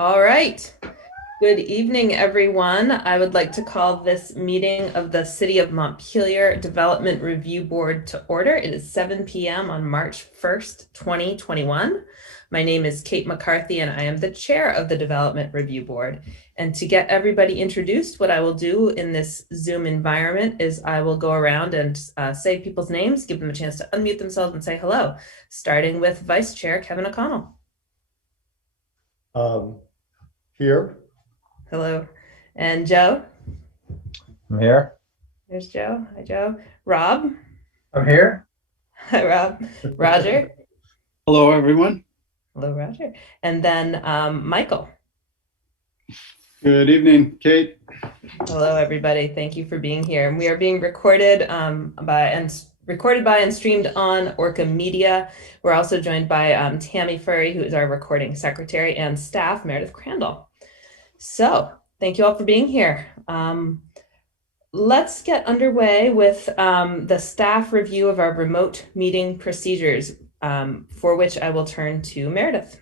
All right. Good evening, everyone. I would like to call this meeting of the City of Montpelier Development Review Board to order. It is 7 p.m. on March 1st, 2021. My name is Kate McCarthy, and I am the chair of the Development Review Board. And to get everybody introduced, what I will do in this Zoom environment is I will go around and say people's names, give them a chance to unmute themselves and say hello, starting with Vice Chair Kevin O'Connell. Here. Hello. And Joe? I'm here. There's Joe. Hi, Joe. Rob? I'm here. Hi, Rob. Roger? Hello, everyone. Hello, Roger. And then Michael. Good evening, Kate. Hello, everybody. Thank you for being here. And we are being recorded by and streamed on ORCA Media. We're also joined by Tammy Furry, who is our recording secretary, and staff, Meredith Crandall. So thank you all for being here. Let's get underway with the staff review of our remote meeting procedures, for which I will turn to Meredith.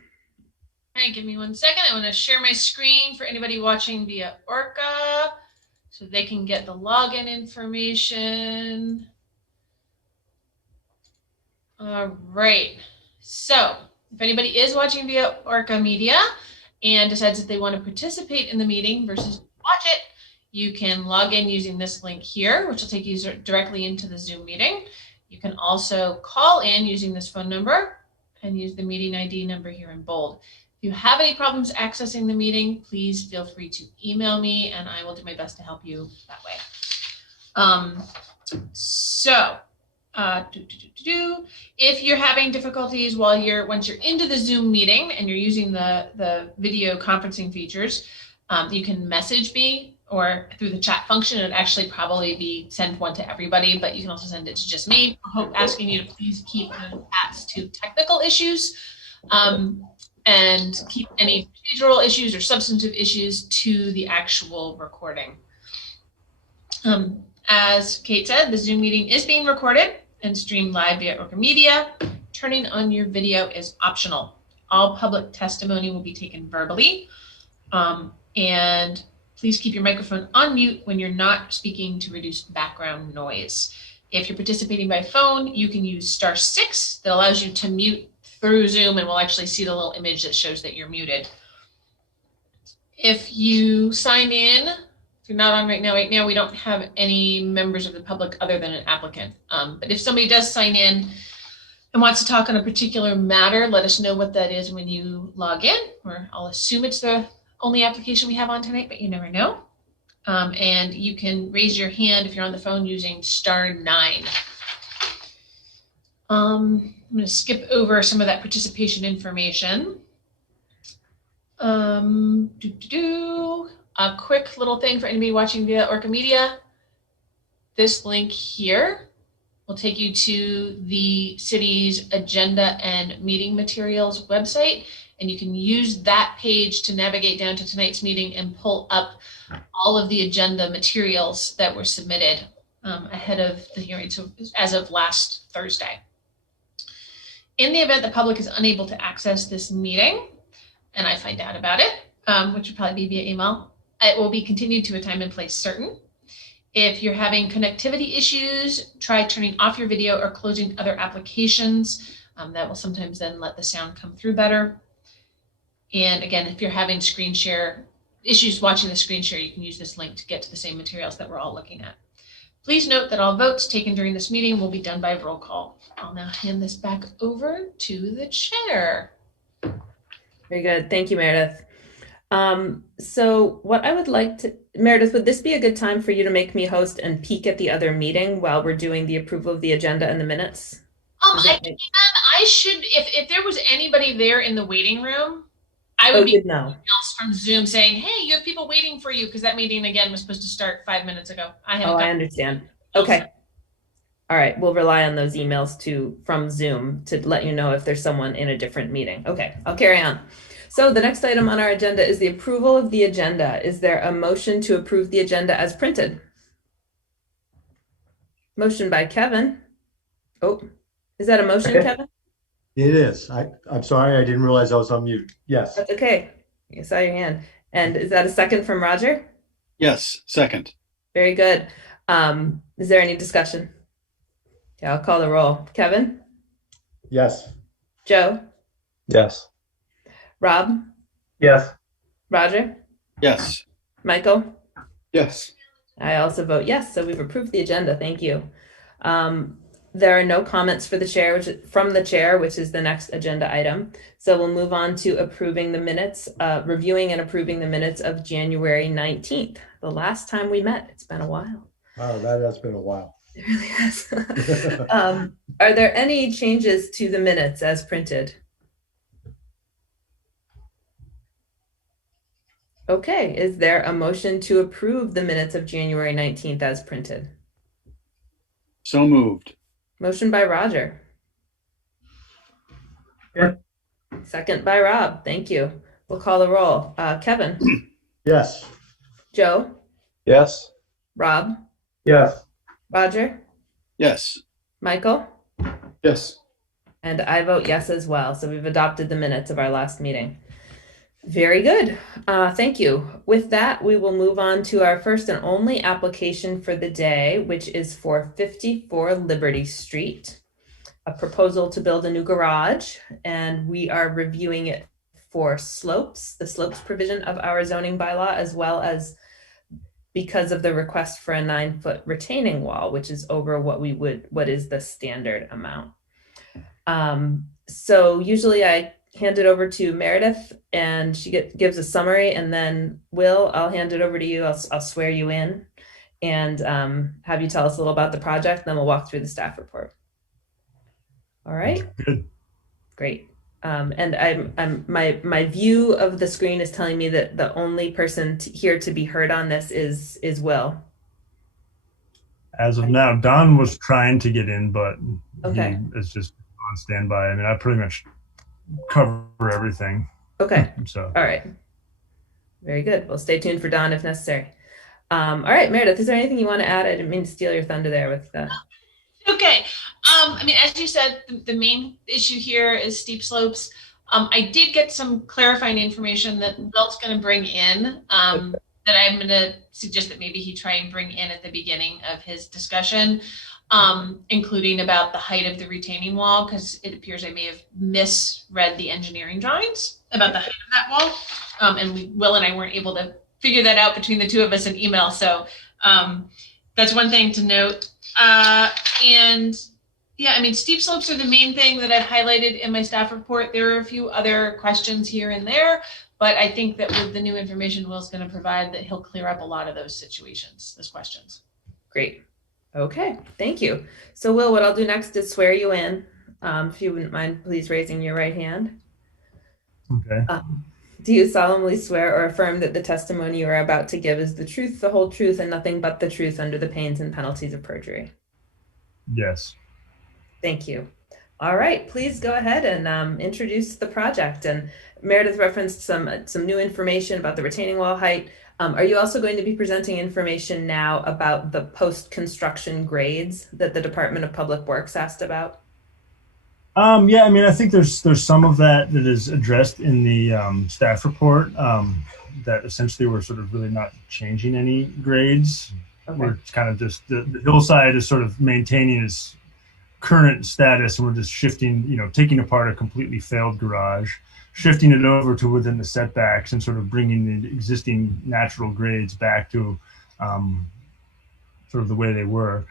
All right, give me 1 second. I want to share my screen for anybody watching via ORCA so they can get the login information. All right. So if anybody is watching via ORCA Media and decides that they want to participate in the meeting versus watch it, you can log in using this link here, which will take you directly into the Zoom meeting. You can also call in using this phone number and use the meeting ID number here in bold. If you have any problems accessing the meeting, please feel free to email me and I will do my best to help you that way. If you're having difficulties once you're into the Zoom meeting and you're using the video conferencing features, you can message me or through the chat function. It'd actually probably send one to everybody, but you can also send it to just me. Asking you to please keep the chats to technical issues and keep any procedural issues or substantive issues to the actual recording. As Kate said, the Zoom meeting is being recorded and streamed live via ORCA Media. Turning on your video is optional. All public testimony will be taken verbally. And please keep your microphone on mute when you're not speaking to reduce background noise. If you're participating by phone, you can use *6 that allows you to mute through Zoom, and we'll actually see the little image that shows that you're muted. If you sign in, if you're not on right now we don't have any members of the public other than an applicant. But if somebody does sign in and wants to talk on a particular matter, let us know what that is when you log in, or I'll assume it's the only application we have on tonight, but you never know. And you can raise your hand if you're on the phone using *9. I'm going to skip over some of that participation information. A quick little thing for anybody watching via ORCA Media. This link here will take you to the city's agenda and meeting materials website, and you can use that page to navigate down to tonight's meeting and pull up all of the agenda materials that were submitted ahead of the hearing, so as of last Thursday. In the event the public is unable to access this meeting, and I find out about it, which would probably be via email, it will be continued to a time and place certain. If you're having connectivity issues, try turning off your video or closing other applications. That will sometimes then let the sound come through better. And again, if you're having screen share issues watching the screen share, you can use this link to get to the same materials that we're all looking at. Please note that all votes taken during this meeting will be done by roll call. I'll now hand this back over to the chair. Very good. Thank you, Meredith. So what I would like to, Meredith, would this be a good time for you to make me host and peek at the other meeting while we're doing the approval of the agenda and the minutes? I should, if there was anybody there in the waiting room, I would be emails from Zoom saying, hey, you have people waiting for you, because that meeting again was supposed to start 5 minutes ago. I understand. Okay. All right. We'll rely on those emails from Zoom to let you know if there's someone in a different meeting. Okay, I'll carry on. So the next item on our agenda is the approval of the agenda. Is there a motion to approve the agenda as printed? Motion by Kevin. Oh, is that a motion, Kevin? It is. I'm sorry, I didn't realize I was on mute. Yes. That's okay. I saw your hand. And is that a second from Roger? Yes, second. Very good. Is there any discussion? Yeah, I'll call the roll. Kevin? Yes. Joe? Yes. Rob? Yes. Roger? Yes. Michael? Yes. I also vote yes, so we've approved the agenda. Thank you. There are no comments for the chair, from the chair, which is the next agenda item. So we'll move on to approving the minutes, reviewing and approving the minutes of January 19th, the last time we met. It's been a while. Wow, that has been a while. It really has. Are there any changes to the minutes as printed? Okay, is there a motion to approve the minutes of January 19th as printed? So moved. Motion by Roger. Yeah. Second by Rob. Thank you. We'll call the roll. Kevin? Yes. Joe? Yes. Rob? Yes. Roger? Yes. Michael? Yes. And I vote yes as well. So we've adopted the minutes of our last meeting. Very good. Thank you. With that, we will move on to our first and only application for the day, which is for 54 Liberty Street, a proposal to build a new garage, and we are reviewing it for slopes, the slopes provision of our zoning bylaw, as well as because of the request for a 9-foot retaining wall, which is over what is the standard amount. So usually I hand it over to Meredith and she gives a summary, and then Will, I'll hand it over to you. I'll swear you in and have you tell us a little about the project, then we'll walk through the staff report. All right. Good. Great. And my view of the screen is telling me that the only person here to be heard on this is Will. As of now, Don was trying to get in, but Okay. he is just on standby. I mean, I pretty much cover everything. Okay. So, All right. Very good. We'll stay tuned for Don if necessary. All right, Meredith, is there anything you want to add? I didn't mean to steal your thunder there with the... Okay. I mean, as you said, the main issue here is steep slopes. I did get some clarifying information that Will's going to bring in, that I'm going to suggest that maybe he try and bring in at the beginning of his discussion, including about the height of the retaining wall, because it appears I may have misread the engineering drawings about the height of that wall. And Will and I weren't able to figure that out between the two of us in email. So that's one thing to note. And yeah, I mean, steep slopes are the main thing that I've highlighted in my staff report. There are a few other questions here and there, but I think that with the new information Will's going to provide, that he'll clear up a lot of those situations, those questions. Great. Okay, thank you. So Will, what I'll do next is swear you in. If you wouldn't mind, please raising your right hand. okay. Do you solemnly swear or affirm that the testimony you are about to give is the truth, the whole truth, and nothing but the truth under the pains and penalties of perjury? Yes. Thank you. All right, please go ahead and introduce the project. And Meredith referenced some new information about the retaining wall height. Are you also going to be presenting information now about the post-construction grades that the Department of Public Works asked about? Yeah, I mean, I think there's some of that is addressed in the staff report, that essentially we're sort of really not changing any grades. Okay. We're kind of just, the hillside is sort of maintaining its current status, and we're just shifting, taking apart a completely failed garage, shifting it over to within the setbacks and sort of bringing the existing natural grades back to sort of the way they were,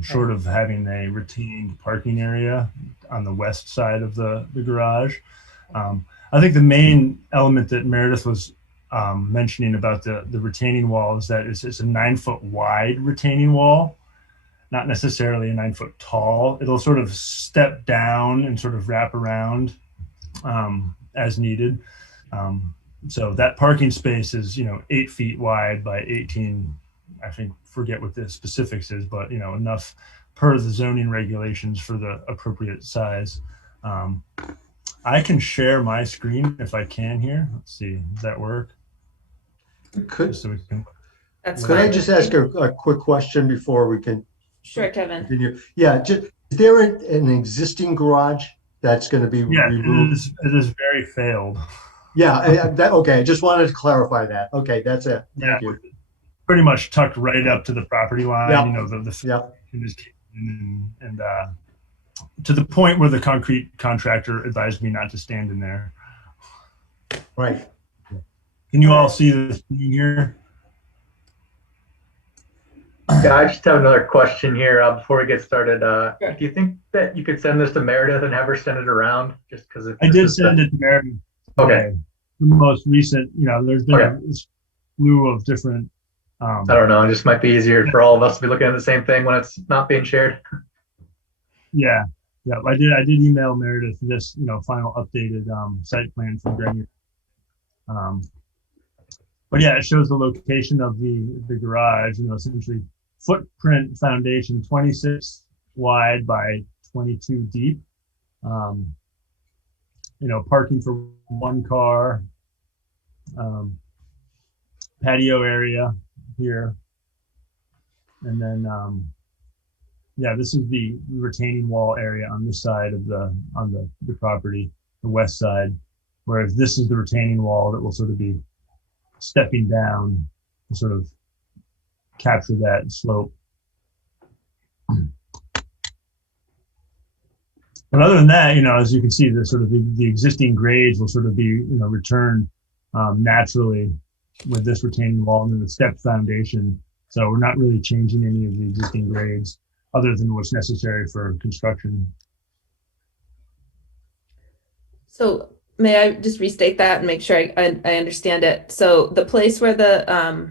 short of having a retained parking area on the west side of the garage. I think the main element that Meredith was mentioning about the retaining wall is that it's a 9-foot wide retaining wall, not necessarily a 9-foot tall. It'll sort of step down and sort of wrap around as needed. So that parking space is, 8 feet wide by 18, I think, forget what the specifics is, but, enough per the zoning regulations for the appropriate size. I can share my screen if I can here. Let's see, does that work? Could So we can... That's I fine. just ask a quick question before we can Sure, Kevin. continue? Yeah, is there an existing garage that's going to be Yeah, removed? it is very failed. Yeah, okay, I just wanted to clarify that. Okay, that's it. Thank you. Pretty much tucked right up to the property line. Yeah. You know, the Yeah, is and to the point where the concrete contractor advised me not to stand in there. right. Can you all see this here? Yeah, I just have another question here before we get started. Sure. Do you think that you could send this to Meredith and have her send it around? Just because I did send it to Meredith. Okay. The most recent, you know, there's been a slew of different. I don't know. It just might be easier for all of us to be looking at the same thing when it's not being shared. Yeah, I did email Meredith this, you know, final updated site plan from Grenier. But yeah, it shows the location of the garage. You know, essentially footprint foundation 26 wide by 22 deep. You know, parking for one car. Patio area here, and then yeah, this is the retaining wall area on this side of the property, the west side, whereas this is the retaining wall that will sort of be stepping down to sort of capture that slope. But other than that, you know, as you can see, the sort of the existing grades will sort of be, you know, returned naturally with this retaining wall and then the stepped foundation. So we're not really changing any of the existing grades other than what's necessary for construction. So may I just restate that and make sure I understand it? So the place where the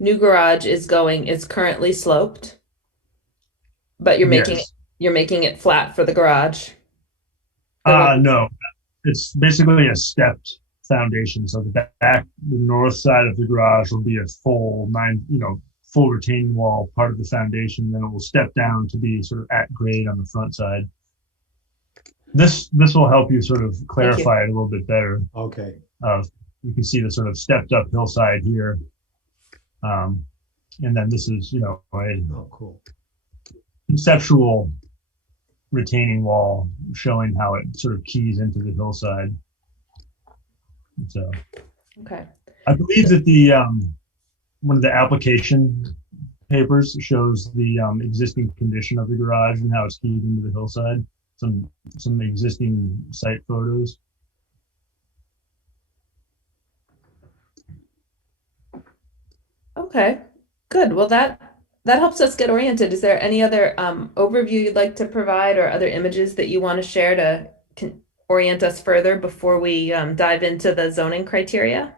new garage is going is currently sloped, but you're making it flat for the garage. No, it's basically a stepped foundation. So the north side of the garage will be a full full retaining wall, part of the foundation. Then it will step down to be sort of at grade on the front side. This will help you sort of clarify it a little bit better. Okay. You can see the sort of stepped up hillside here. And then this is, you know, a cool conceptual retaining wall showing how it sort of keys into the hillside. So, okay. I believe that the one of the application papers shows the existing condition of the garage and how it's keyed into the hillside. Some existing site photos. Okay, good. Well, that helps us get oriented. Is there any other overview you'd like to provide or other images that you want to share to orient us further before we dive into the zoning criteria?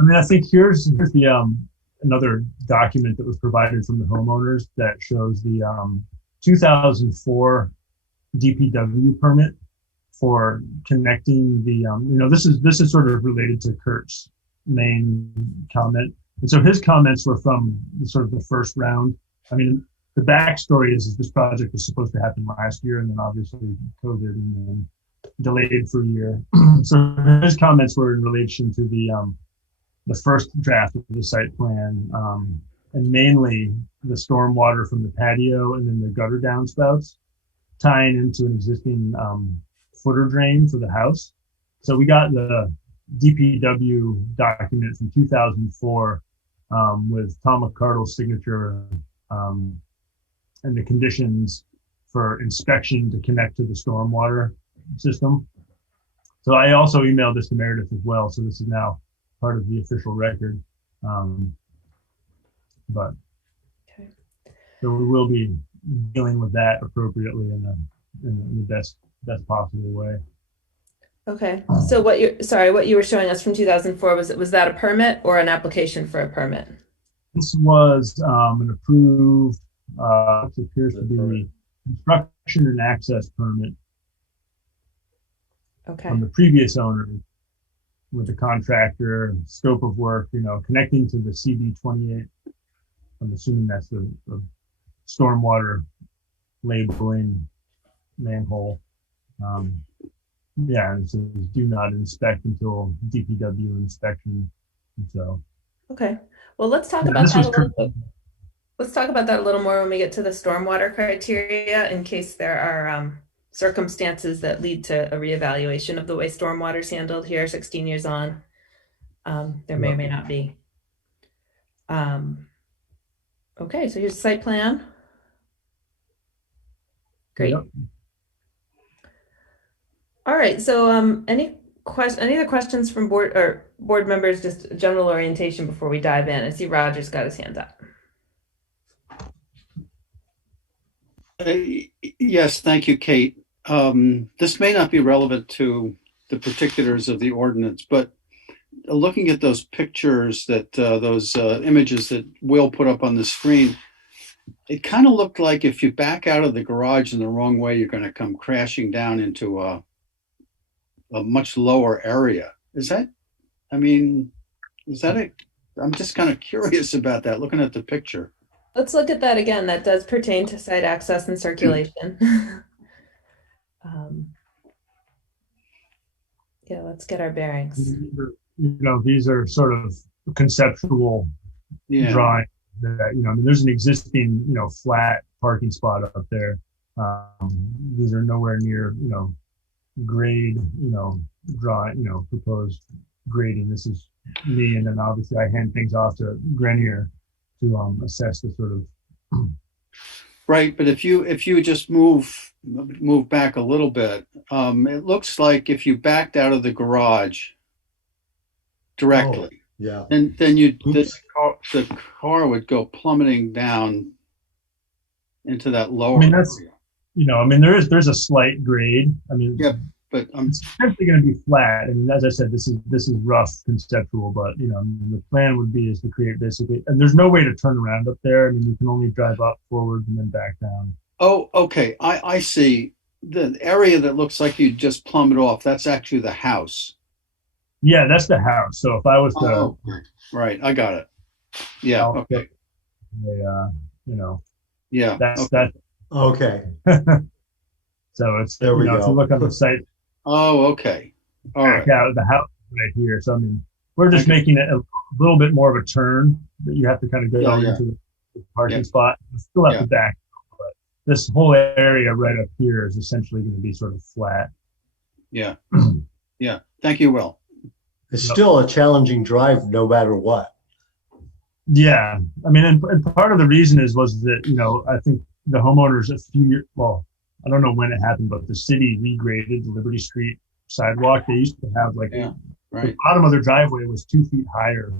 I mean, I think here's the another document that was provided from the homeowners that shows the 2004 DPW permit for connecting the you know, this is sort of related to Kurt's main comment. And so his comments were from sort of the first round. I mean, the backstory is this project was supposed to happen last year, and then obviously COVID and then delayed for a year. So his comments were in relation to the first draft of the site plan, and mainly the stormwater from the patio and then the gutter downspouts tying into an existing footer drain for the house. So we got the DPW document from 2004 with Tom McCardle's signature and the conditions for inspection to connect to the stormwater system. So I also emailed this to Meredith as well. So this is now part of the official record. But okay. So we will be dealing with that appropriately in the best possible way. Okay. So what you were showing us from 2004 was that a permit or an application for a permit? This was an approved, what appears to be construction and access permit from the previous owner with the contractor, scope of work, you know, connecting to the CB28. I'm assuming that's the stormwater labeling manhole. Yeah, and so do not inspect until DPW inspection. So okay, well, let's talk about that a little bit. Let's talk about that a little more when we get to the stormwater criteria, in case there are circumstances that lead to a reevaluation of the way stormwater is handled here 16 years on. There may or may not be. Okay, so here's the site plan. Great. Yep. All right, so any other questions from board members, just a general orientation before we dive in? I see Roger's got his hand up. Yes, thank you, Kate. This may not be relevant to the particulars of the ordinance, but looking at those pictures that those images that Will put up on the screen, it kind of looked like if you back out of the garage in the wrong way, you're going to come crashing down into a much lower area. Is that, I mean, is that a, I'm just kind of curious about that, looking at the picture. Let's look at that again. That does pertain to site access and circulation. Yeah, let's get our bearings. These are sort of conceptual drawings that, I mean, there's an existing, flat parking spot up there. These are nowhere near, grade, proposed grading. This is me, and then obviously I hand things off to Grenier to assess the sort of. Right, but if you just move back a little bit, it looks like if you backed out of the garage directly, Yeah. then the car would go plummeting down into that lower. I mean, that's, there's a slight grade. I mean, yeah, but it's essentially going to be flat. I mean, as I said, this is rough conceptual, but the plan would be is to create basically, and there's no way to turn around up there. I mean, you can only drive up, forward, and then back down. Oh, okay. I see. The area that looks like you just plummet off, that's actually the house. Yeah, that's the house. So if I was to, Oh, right, I got it. Yeah. Okay. Yeah. That's okay. that. Okay. So it's There we if go. you look on the site, Oh, okay. All right. back out of the house right here. So I mean, we're just making it a little bit more of a turn that you have to kind of go into the parking spot. You still have to back, but this whole area right up here is essentially going to be sort of flat. Yeah. Yeah. Thank you, Will. It's still a challenging drive no matter what. Yeah, I mean, and part of the reason was that I think the homeowners a few years, well, I don't know when it happened, but the city regraded the Liberty Street sidewalk. They used to have the bottom of their driveway was 2 feet higher.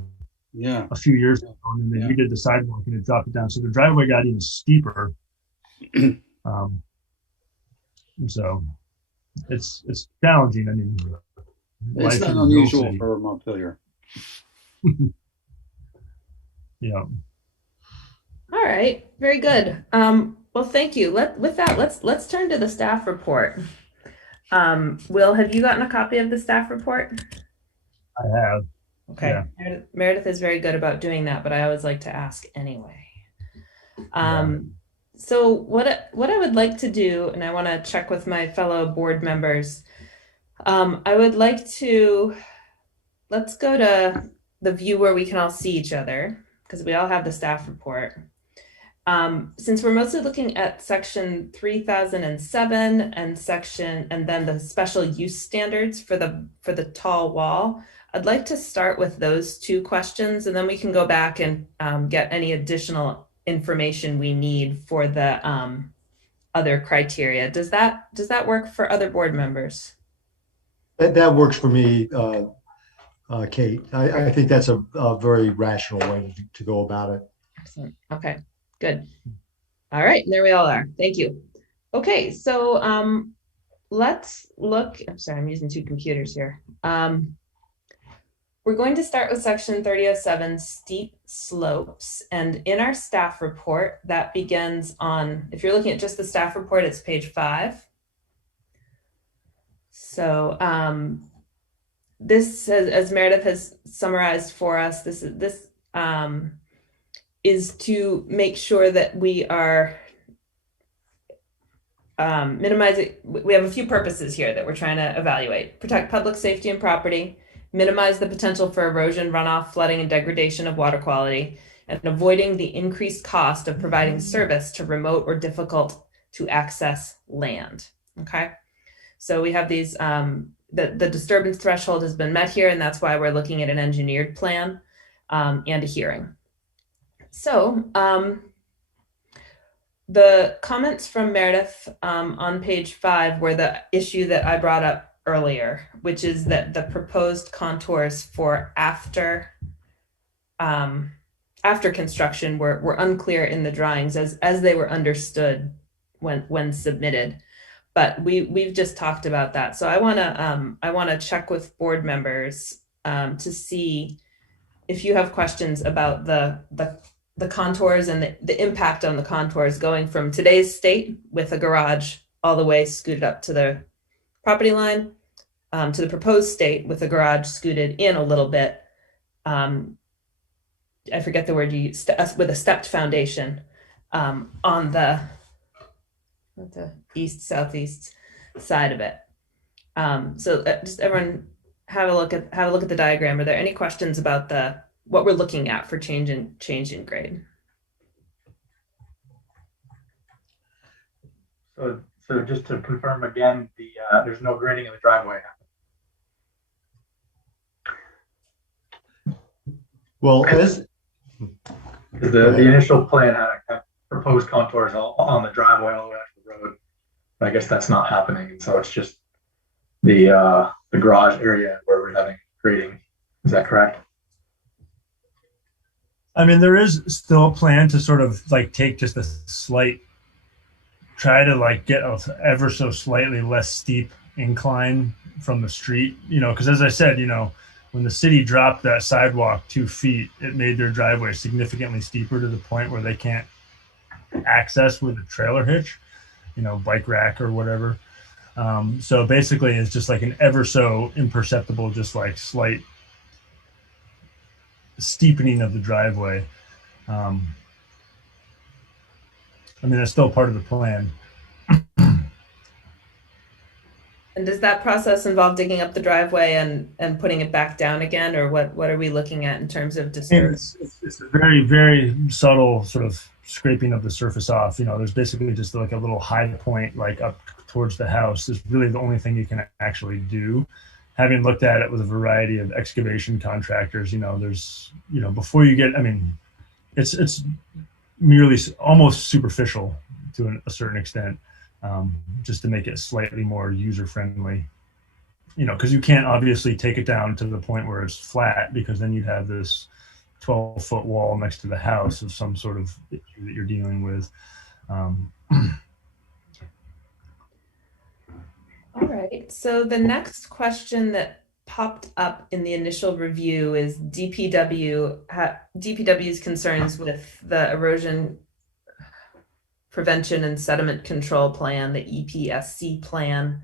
Yeah. A few years ago, and then they redid the sidewalk and it dropped it down, so the driveway got even steeper. So it's challenging. I mean, It's not unusual for Montpelier. Yeah. All right. Very good. Well, thank you. With that, let's turn to the staff report. Will, have you gotten a copy of the staff report? I have. Okay. Yeah. Meredith is very good about doing that, but I always like to ask anyway. So what I would like to do, and I want to check with my fellow board members, I would like to, let's go to the view where we can all see each other, because we all have the staff report. Since we're mostly looking at section 3007 and then the special use standards for the tall wall, I'd like to start with those two questions, and then we can go back and get any additional information we need for the other criteria. Does that work for other board members? That works for me, Kate. I think that's a very rational way to go about it. Excellent. Okay, good. All right, there we all are. Thank you. Okay, so let's look. I'm sorry, I'm using two computers here. We're going to start with section 3007, steep slopes. And in our staff report, that begins on, if you're looking at just the staff report, it's page 5. So this, as Meredith has summarized for us, this is to make sure that we are minimizing. We have a few purposes here that we're trying to evaluate: protect public safety and property, minimize the potential for erosion, runoff, flooding, and degradation of water quality, and avoiding the increased cost of providing service to remote or difficult to access land. Okay. So we have these, the disturbance threshold has been met here, and that's why we're looking at an engineered plan and a hearing. So the comments from Meredith on page 5 were the issue that I brought up earlier, which is that the proposed contours for after construction were unclear in the drawings as they were understood when submitted. But we've just talked about that. So I wanna check with board members to see if you have questions about the contours and the impact on the contours going from today's state with a garage all the way scooted up to the property line to the proposed state with a garage scooted in a little bit. I forget the word you used, with a stepped foundation on the east southeast side of it. So just everyone have a look at the diagram. Are there any questions about what we're looking at for change in grade? So just to confirm again, there's no grading in the driveway. Well, as The initial plan had proposed contours on the driveway all the way out to the road. But I guess that's not happening, and so it's just the garage area where we're having grading. Is that correct? I mean, there is still a plan to sort of like take just a slight, try to like get a ever so slightly less steep incline from the street, you know, because as I said, you know, when the city dropped that sidewalk 2 feet, it made their driveway significantly steeper to the point where they can't access with a trailer hitch, you know, bike rack or whatever. So basically it's just like an ever so imperceptible, just like slight steepening of the driveway. I mean, that's still part of the plan. And does that process involve digging up the driveway and putting it back down again, or what are we looking at in terms of disturbance? It's a very, very subtle sort of scraping of the surface off. You know, there's basically just like a little high point like up towards the house is really the only thing you can actually do. Having looked at it with a variety of excavation contractors, you know, there's, you know, before you get, I mean, it's merely almost superficial to a certain extent. Just to make it slightly more user-friendly, you know, because you can't obviously take it down to the point where it's flat, because then you'd have this 12-foot wall next to the house of some sort of issue that you're dealing with. All right, so the next question that popped up in the initial review is DPW's concerns with the erosion prevention and sediment control plan, the EPSC plan.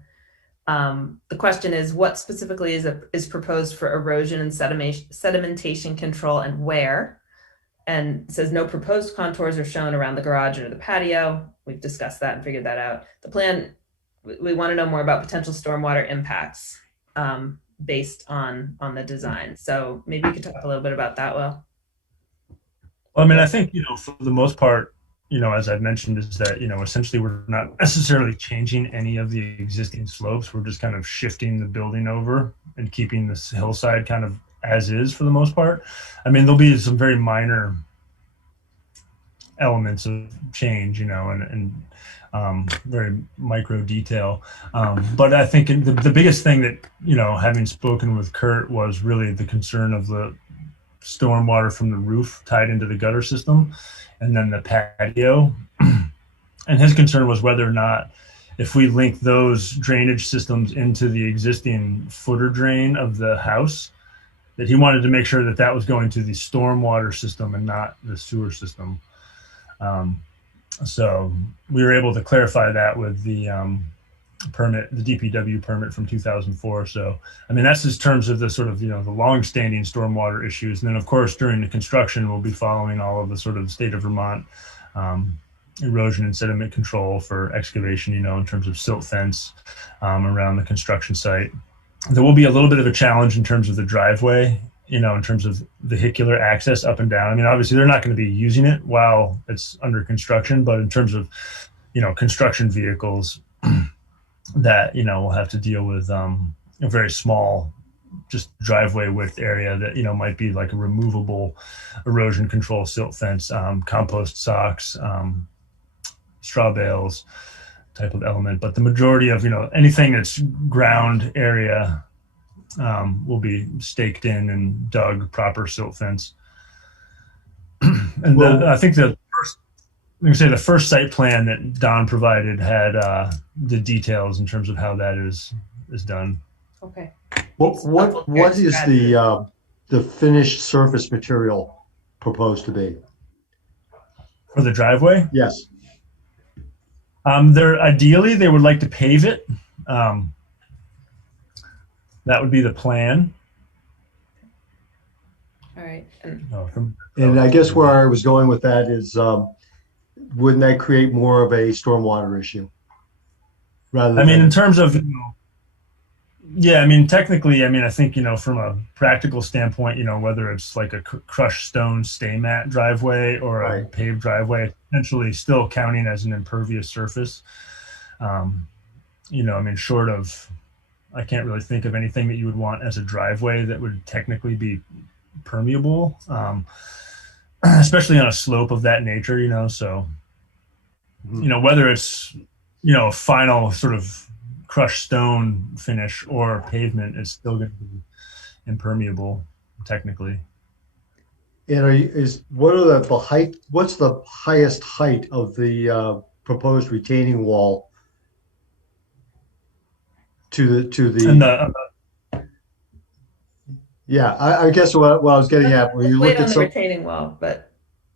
The question is, what specifically is proposed for erosion and sedimentation control, and where? And it says no proposed contours are shown around the garage or the patio. We've discussed that and figured that out. The plan, we want to know more about potential stormwater impacts based on the design. So maybe you could talk a little bit about that, Will. I mean, I think, you know, for the most part, you know, as I've mentioned, is that, you know, essentially we're not necessarily changing any of the existing slopes. We're just kind of shifting the building over and keeping this hillside kind of as is for the most part. I mean, there'll be some very minor elements of change, you know, and very micro detail. But I think the biggest thing that, you know, having spoken with Kurt, was really the concern of the stormwater from the roof tied into the gutter system, and then the patio. And his concern was whether or not, if we link those drainage systems into the existing footer drain of the house, that he wanted to make sure that that was going to the stormwater system and not the sewer system. So we were able to clarify that with the permit, the DPW permit from 2004. So, I mean, that's in terms of the sort of, you know, the long-standing stormwater issues. And then, of course, during the construction, we'll be following all of the sort of state of Vermont erosion and sediment control for excavation, you know, in terms of silt fence around the construction site. There will be a little bit of a challenge in terms of the driveway, you know, in terms of vehicular access up and down. I mean, obviously, they're not going to be using it while it's under construction, but in terms of, you know, construction vehicles, that, we'll have to deal with a very small, just driveway width area that, might be like a removable erosion control silt fence, compost socks, straw bales type of element. But the majority of, anything that's ground area will be staked in and dug proper silt fence. And Well, I think the first, like I say, the first site plan that Don provided had the details in terms of how that is done. Okay. what is the finished surface material proposed to be? For the driveway, Yes. ideally they would like to pave it. That would be the plan. All right. And And I guess where I was going with that is, wouldn't that create more of a stormwater issue? Rather I mean, than, in terms of, yeah, I mean, technically, I mean, I think, from a practical standpoint, whether it's like a crushed stone stay mat driveway or a Right. paved driveway, essentially still counting as an impervious surface. I mean, short of, I can't really think of anything that you would want as a driveway that would technically be permeable, especially on a slope of that nature, so, whether it's, a final sort of crushed stone finish or pavement, it's still going to be impermeable technically. and what are the height, what's the highest height of the proposed retaining wall to And the, yeah, I guess what I was getting at, when let's you wait look on at the some, retaining wall, but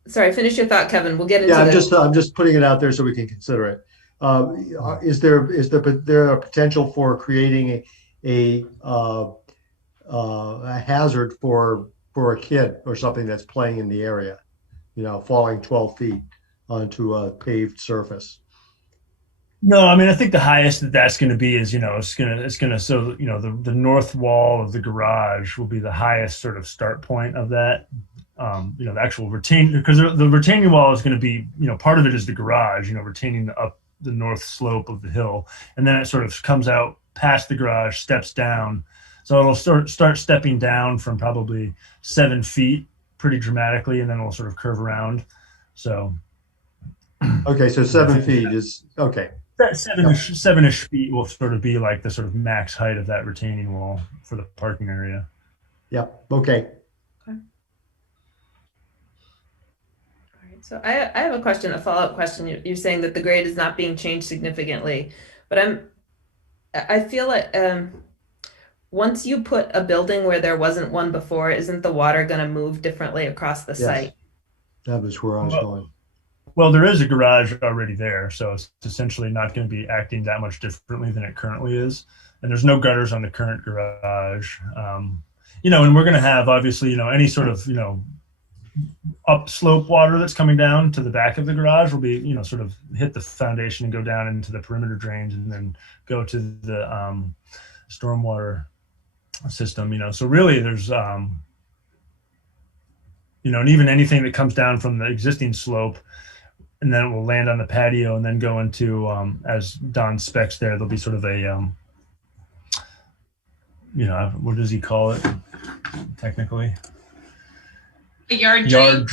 sorry, finish your thought, Kevin. We'll get into yeah, the I'm just putting it out there so we can consider it. Is there a potential for creating a hazard for a kid or something that's playing in the area, falling 12 feet onto a paved surface? No, I mean, I think the highest that's going to be is, it's going to, so, the north wall of the garage will be the highest sort of start point of that. The actual because the retaining wall is going to be, part of it is the garage, retaining the north slope of the hill. And then it sort of comes out past the garage, steps down. So it'll start stepping down from probably 7 feet pretty dramatically, and then it'll sort of curve around. So Okay, so 7 feet is, okay. that seven-ish feet will sort of be like the sort of max height of that retaining wall for the parking area. Yep, okay. All right. So I have a question, a follow-up question. You're saying that the grade is not being changed significantly, but I feel like once you put a building where there wasn't one before, isn't the water going to move differently across the Yes. site? That was where I was going. Well, there is a garage already there, so it's essentially not going to be acting that much differently than it currently is. And there's no gutters on the current garage. And we're going to have, obviously, any sort of, upslope water that's coming down to the back of the garage will be, sort of hit the foundation and go down into the perimeter drains and then go to the stormwater system. So really there's, and even anything that comes down from the existing slope, and then it will land on the patio and then go into, as Don specs there, there'll be sort of a, what does he call it technically? A yard drain?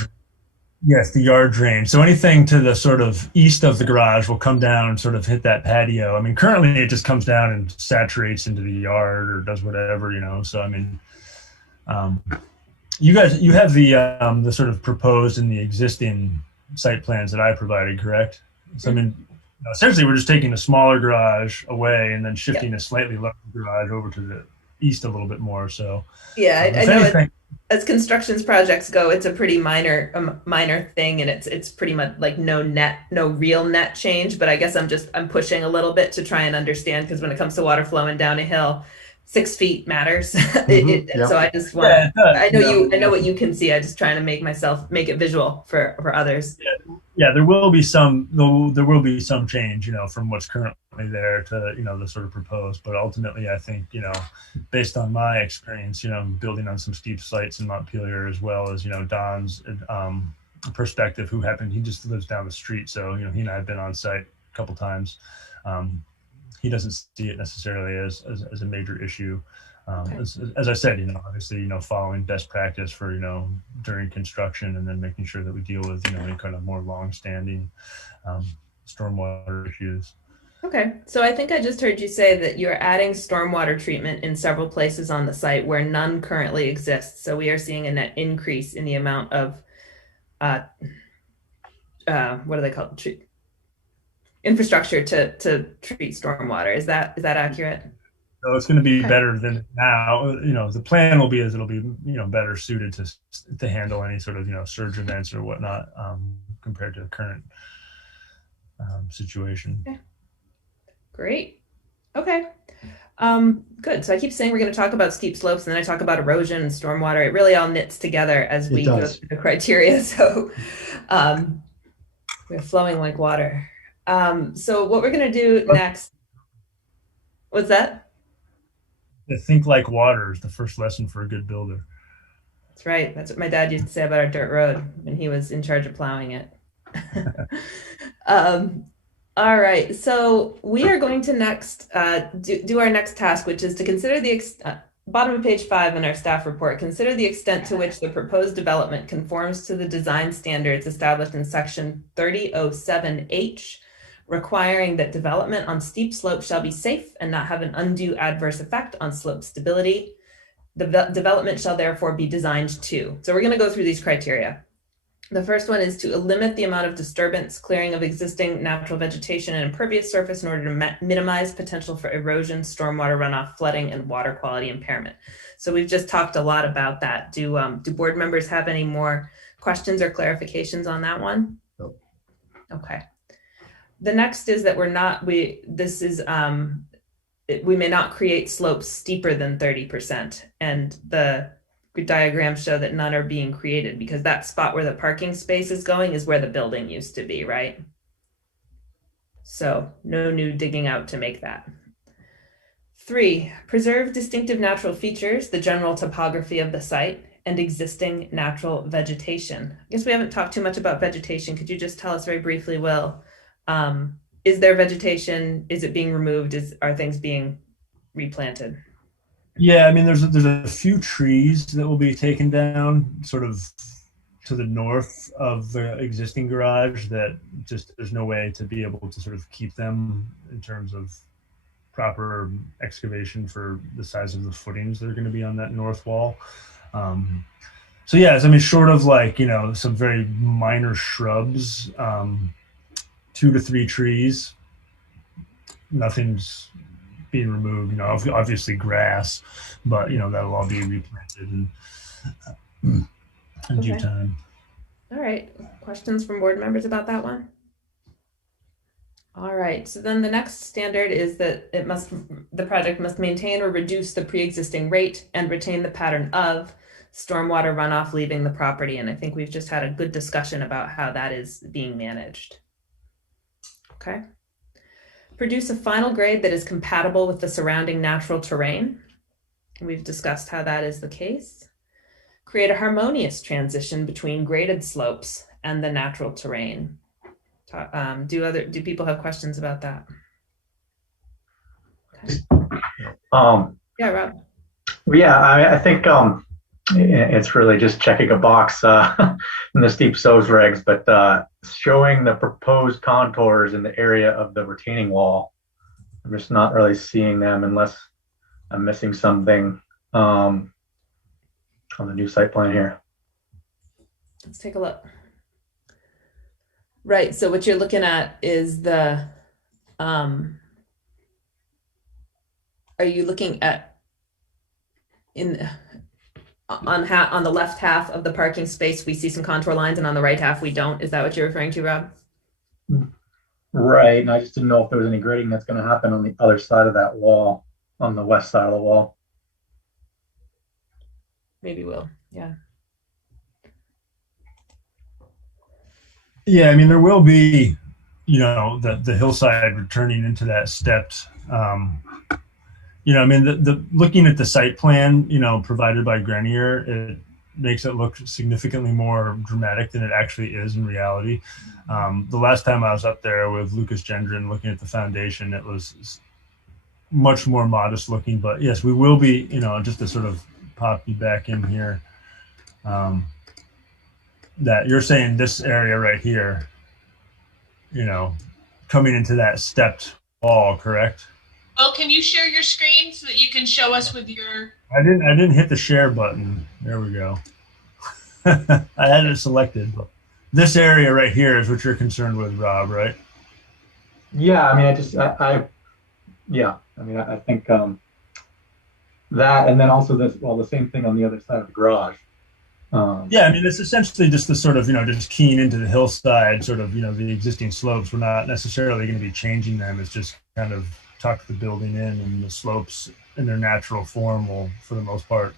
Yes, the yard drain. So anything to the sort of east of the garage will come down and sort of hit that patio. I mean, currently it just comes down and saturates into the yard or does whatever, So, I mean, you have the sort of proposed and the existing site plans that I provided, correct? So, I mean, essentially we're just taking a smaller garage away and then shifting a slightly larger garage over to the east a little bit more. So, Yeah, I know as constructions projects go, it's a pretty minor thing, and it's pretty much like no real net change. But I guess I'm pushing a little bit to try and understand, because when it comes to water flowing down a hill, 6 feet matters. Yep. So I just want, Yeah, I know what you can see. I just trying to make it visual for others. Yeah, there will be some change, from what's currently there to, the sort of proposed. But ultimately, I think, based on my experience, building on some steep sites in Montpelier, as well as, Don's perspective, he just lives down the street. So, he and I have been on site a couple times. he doesn't see it necessarily as a major issue. Okay. As I said, obviously, following best practice for, during construction, and then making sure that we deal with, any kind of more long-standing stormwater issues. Okay, so I think I just heard you say that you're adding stormwater treatment in several places on the site where none currently exists. So we are seeing a net increase in the amount of, what do they call it? Infrastructure to treat stormwater. Is that accurate? So it's going to be Okay. better than now. The plan will be it'll be better suited to handle any sort of surge events or whatnot compared to the current situation. Okay. Great. Okay. Good. So I keep saying we're going to talk about steep slopes, and then I talk about erosion and stormwater. It really all knits together as we go through the criteria. So we're flowing like water. So what we're going to do next. What's that? Think like water is the first lesson for a good builder. That's right. That's what my dad used to say about our dirt road when he was in charge of plowing it. All right, so we are going to next do our next task, which is to consider the bottom of page 5 in our staff report, consider the extent to which the proposed development conforms to the design standards established in section 3007H, requiring that development on steep slopes shall be safe and not have an undue adverse effect on slope stability. The development shall therefore be designed to. So we're going to go through these criteria. The first one is to limit the amount of disturbance, clearing of existing natural vegetation and impervious surface in order to minimize potential for erosion, stormwater runoff, flooding, and water quality impairment. So we've just talked a lot about that. Do board members have any more questions or clarifications on that one? No. Okay. The next is that we may not create slopes steeper than 30%, and the diagrams show that none are being created because that spot where the parking space is going is where the building used to be, right? So no new digging out to make that. 3, preserve distinctive natural features, the general topography of the site, and existing natural vegetation. I guess we haven't talked too much about vegetation. Could you just tell us very briefly, Will, is there vegetation? Is it being removed? Are things being replanted? Yeah, I mean, there's a few trees that will be taken down sort of to the north of the existing garage that just there's no way to be able to sort of keep them in terms of proper excavation for the size of the footings that are going to be on that north wall. So yes, I mean, short of like, some very minor shrubs, 2 to 3 trees, nothing's being removed, obviously grass, but that'll all be replanted in due time. All right, questions from board members about that one? All right, so then the next standard is that the project must maintain or reduce the pre-existing rate and retain the pattern of stormwater runoff leaving the property. And I think we've just had a good discussion about how that is being managed. Okay. Produce a final grade that is compatible with the surrounding natural terrain. We've discussed how that is the case. Create a harmonious transition between graded slopes and the natural terrain. Do people have questions about that? Okay. Yeah, Rob. Yeah, I think it's really just checking a box in the steep slopes regs, but showing the proposed contours in the area of the retaining wall. I'm just not really seeing them unless I'm missing something on the new site plan here. Let's take a look. Right, so what you're looking at is the, are you looking at on the left half of the parking space, we see some contour lines, and on the right half, we don't. Is that what you're referring to, Rob? Right, and I just didn't know if there was any grading that's going to happen on the other side of that wall, on the west side of the wall. Maybe we'll, yeah. Yeah, I mean, there will be, the hillside returning into that stepped, I mean, the looking at the site plan, provided by Grenier, it makes it look significantly more dramatic than it actually is in reality. The last time I was up there with Lucas Gendron looking at the foundation, it was much more modest looking. But yes, we will be, just to sort of pop you back in here, that you're saying this area right here, coming into that stepped wall, correct? Oh, can you share your screen so that you can show us with your? I didn't hit the share button. There we go. I had it selected, but this area right here is what you're concerned with, Rob, right? Yeah, I mean, yeah, I mean, I think that, and then also the same thing on the other side of the garage. Yeah, I mean, it's essentially just the sort of, just keying into the hillside, sort of, the existing slopes. We're not necessarily going to be changing them. It's just kind of tuck the building in, and the slopes in their natural form will, for the most part,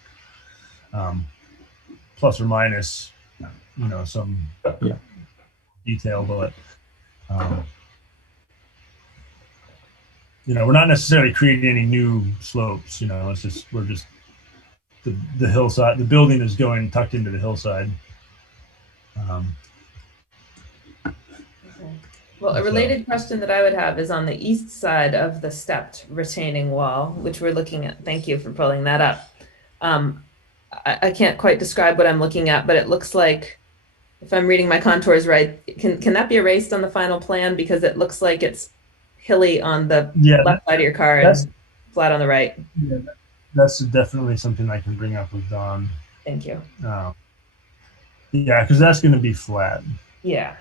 plus or minus, some detail, but, we're not necessarily creating any new slopes. It's just, we're just, the hillside, the building is going tucked into the hillside. Well, a related question that I would have is on the east side of the stepped retaining wall, which we're looking at. Thank you for pulling that up. I can't quite describe what I'm looking at, but it looks like, if I'm reading my contours right, can that be erased on the final plan? Because it looks like it's hilly on the left side of your car and flat on the right. Yeah, that's definitely something I can bring up with Don. Thank you. Yeah, because that's going to be flat. Yeah,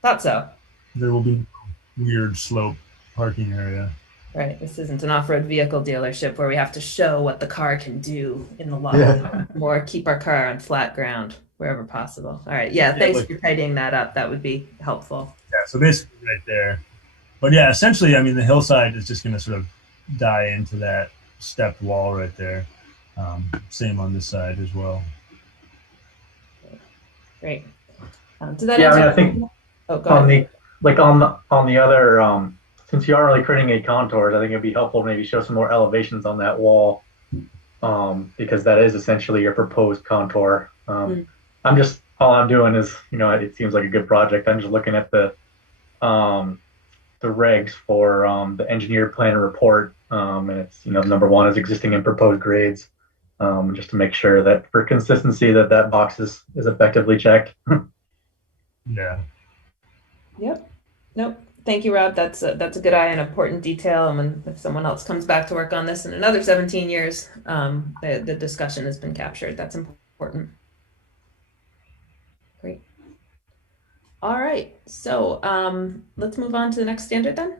thought so. There will be weird slope parking area. Right. This isn't an off-road vehicle dealership where we have to show what the car can do in the lot. Yeah. More keep our car on flat ground wherever possible. All right. Yeah. Thanks for tidying that up. That would be helpful. Yeah. So basically right there. But yeah, essentially, I mean, the hillside is just going to sort of die into that stepped wall right there. Same on this side as well. Great. Does that Yeah, answer? I mean, I think on the other, since you aren't really creating any contours, I think it'd be helpful to maybe show some more elevations on that wall, because that is essentially your proposed contour. All I'm doing is, it seems like a good project. I'm just looking at the regs for the engineer plan report, and it's, number one is existing and proposed grades, just to make sure that for consistency that box is effectively checked. Yeah. Yep. Nope. Thank you, Rob. That's a good eye and important detail. And if someone else comes back to work on this in another 17 years, the discussion has been captured. That's important. Great. All right. So let's move on to the next standard then.